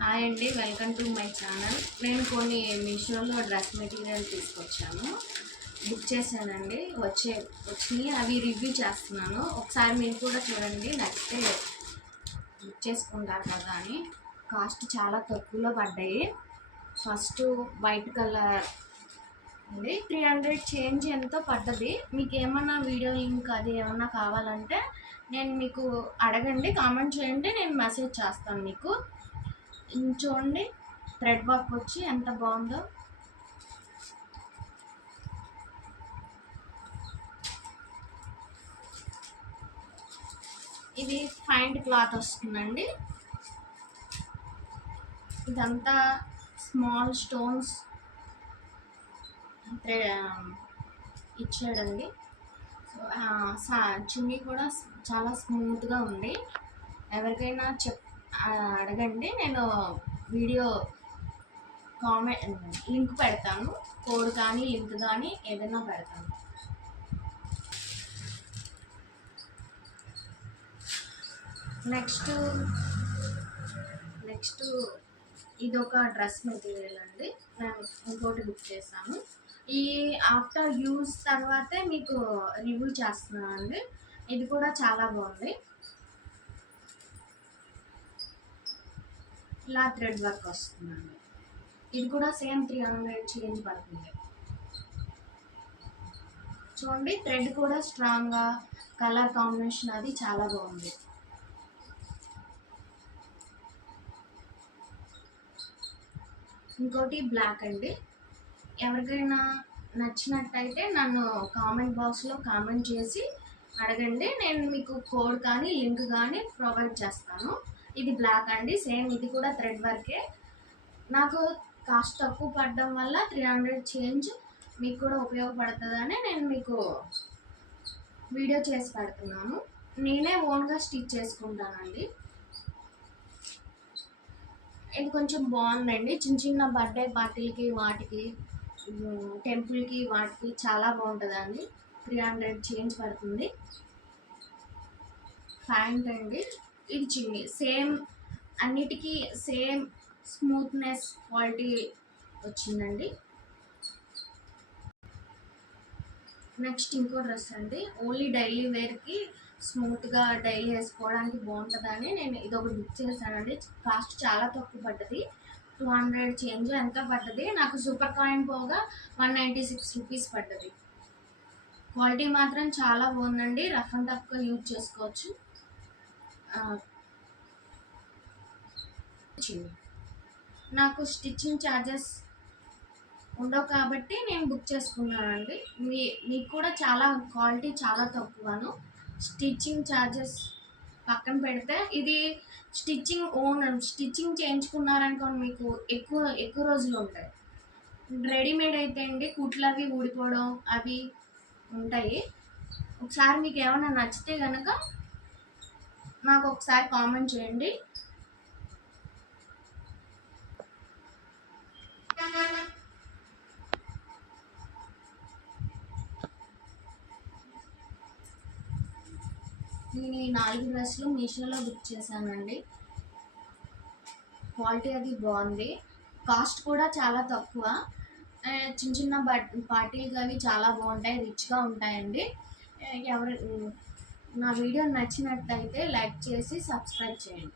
Hi అండి, welcome to my channel. నేను కొన్ని మీషోలో డ్రెస్ మెటీరియల్ తీసుకొచ్చాను, బుక్ చేశానండి. వచ్చినాయి, అవి రివ్యూ చేస్తున్నాను. ఒకసారి మీరు కూడా చూడండి, నచ్చితే బుక్ చేసుకుంటారు కదా అని. కాస్ట్ చాలా తక్కువలో పడ్డాయి. ఫస్ట్ వైట్ కలర్ ఉంది, 300 చేంజ్ ఎంతో పడ్డది. మీకు ఏమన్నా వీడియో లింక్ అది ఏమన్నా కావాలంటే నేను మీకు అడగండి, కామెంట్ చేయండి, నేను మెసేజ్ చేస్తాను మీకు. చూడండి, థ్రెడ్ వర్క్ వచ్చి ఎంత బాగుందో. ఇది ఫైండ్ క్లాత్ వస్తుందండి. ఇదంతా స్మాల్ స్టోన్స్ ఇచ్చాడండి. చున్నీ కూడా చాలా స్మూత్గా ఉంది. ఎవరికైనా అడగండి, నేను వీడియో లింక్ పెడతాను. కోడ్ కానీ లింక్ కానీ ఏదైనా పెడతాను. నెక్స్ట్ ఇదొక డ్రెస్ మెటీరియల్ అండి. నేను ఇంకోటి బుక్ చేశాను. ఈ ఆఫ్టర్ యూజ్ తర్వాతే మీకు రివ్యూ చేస్తున్నాను అండి. ఇది కూడా చాలా బాగుంది. ఇలా థ్రెడ్ వర్క్ వస్తుందండి. ఇది కూడా సేమ్ 300 చేంజ్ పడుతుంది. చూడండి, థ్రెడ్ కూడా స్ట్రాంగ్గా, కలర్ కాంబినేషన్ అది చాలా బాగుంది. ఇంకోటి బ్లాక్ అండి. ఎవరికైనా నచ్చినట్టయితే నన్ను కామెంట్ బాక్స్లో కామెంట్ చేసి అడగండి, నేను మీకు కోడ్ కానీ లింక్ కానీ ప్రొవైడ్ చేస్తాను. ఇది బ్లాక్ అండి, సేమ్ ఇది కూడా థ్రెడ్ వర్కే. నాకు కాస్ట్ తక్కువ పడడం వల్ల 300 చేంజ్ మీకు కూడా ఉపయోగపడుతుందని నేను మీకు వీడియో చేసి పెడుతున్నాను. నేనే ఓన్గా స్టిచ్ చేసుకుంటానండి. ఇది కొంచెం బాగుందండి. చిన్న చిన్న బర్త్డే పార్టీలకి, వాటికి, టెంపుల్కి, వాటికి చాలా బాగుంటుందండి. 300 చేంజ్ పడుతుంది. ప్యాంట్ అండి, ఇది చిన్ని సేమ్, అన్నిటికీ సేమ్ స్మూత్నెస్ క్వాలిటీ వచ్చిందండి. నెక్స్ట్ ఇంకో డ్రెస్ అండి, ఓన్లీ డైలీ వేర్కి స్మూత్గా డైలీ వేసుకోవడానికి బాగుంటుందని నేను ఇదొకటి బుక్ చేశానండి. కాస్ట్ చాలా తక్కువ పడ్డది, 200 చేంజ్ ఎంత పడ్డది. నాకు సూపర్ కాయిన్ పోగా 196 రూపీస్ పడ్డది. క్వాలిటీ మాత్రం చాలా బాగుందండి. రఫ్ అండ్ టఫ్గా యూజ్ చేసుకోవచ్చు. నాకు స్టిచ్చింగ్ ఛార్జెస్ ఉండవు కాబట్టి నేను బుక్ చేసుకున్నానండి. మీకు కూడా చాలా క్వాలిటీ చాలా తక్కువను. స్టిచ్చింగ్ ఛార్జెస్ పక్కన పెడితే ఇది స్టిచ్చింగ్ చేయించుకున్నారనుకోండి, మీకు ఎక్కువ రోజులు ఉంటాయి. రెడీమేడ్ అయితే అండి కుట్లు అవి ఊడిపోవడం అవి ఉంటాయి. ఒకసారి మీకు ఏమైనా నచ్చితే కనుక నాకు ఒకసారి కామెంట్ చేయండి. నేను ఈ 4 డ్రెస్సులు మీషోలో బుక్ చేశానండి. క్వాలిటీ అది బాగుంది, కాస్ట్ కూడా చాలా తక్కువ. చిన్న చిన్న పార్టీలు అవి చాలా బాగుంటాయి, రిచ్గా ఉంటాయండి. నా వీడియో నచ్చినట్టయితే లైక్ చేసి సబ్స్క్రైబ్ చేయండి.